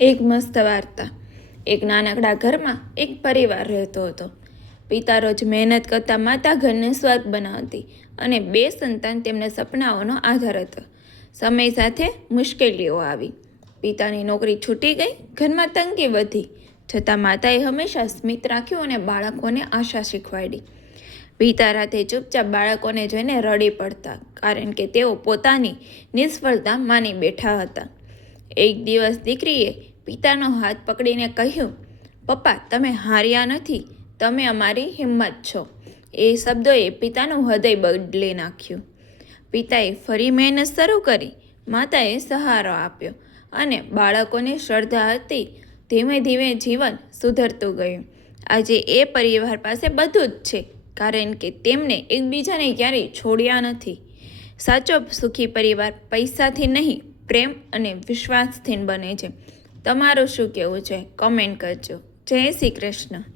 એક મસ્ત વાર્તા। એક નાનકડા ઘરમાં એક પરિવાર રહેતો હતો। પિતા રોજ મહેનત કરતા માતા ઘરને સ્વર્ગ બનાવતી અને બે સંતાન તેમના સપનાઓનો આધાર હતો। સમય સાથે મુશ્કેલીઓ આવી। પિતાની નોકરી છૂટી ગઈ, ઘરમાં તંગી વધી, છતાં માતાએ હંમેશા સ્મિત રાખ્યું અને બાળકોને આશા શીખવાડી। પિતા રાતે ચૂપચાપ બાળકોને જોઈને રડી પડતા, કારણ કે તેઓ પોતાની નિષ્ફળતા માની બેઠા હતા। એક દિવસ દીકરીએ પિતાનો હાથ પકડીને કહ્યું, "પપ્પા, તમે હાર્યા નથી, તમે અમારી હિંમત છો." એ શબ્દોએ પિતાનું હૃદય બદલી નાખ્યું। પિતાએ ફરી મહેનત શરૂ કરી, માતાએ સહારો આપ્યો અને બાળકોની શ્રદ્ધા હતી ધીમે ધીમે જીવન સુધરતું ગયું। આજે એ પરિવાર પાસે બધું જ છે, કારણ કે તેમને એકબીજાને ક્યારેય છોડ્યા નથી। સાચો સુખી પરિવાર પૈસાથી નહીં, પ્રેમ અને વિશ્વાસથી બને છે। તમારું શું કહેવું છે? કમેન્ટ કરજો। જય શ્રી કૃષ્ણ।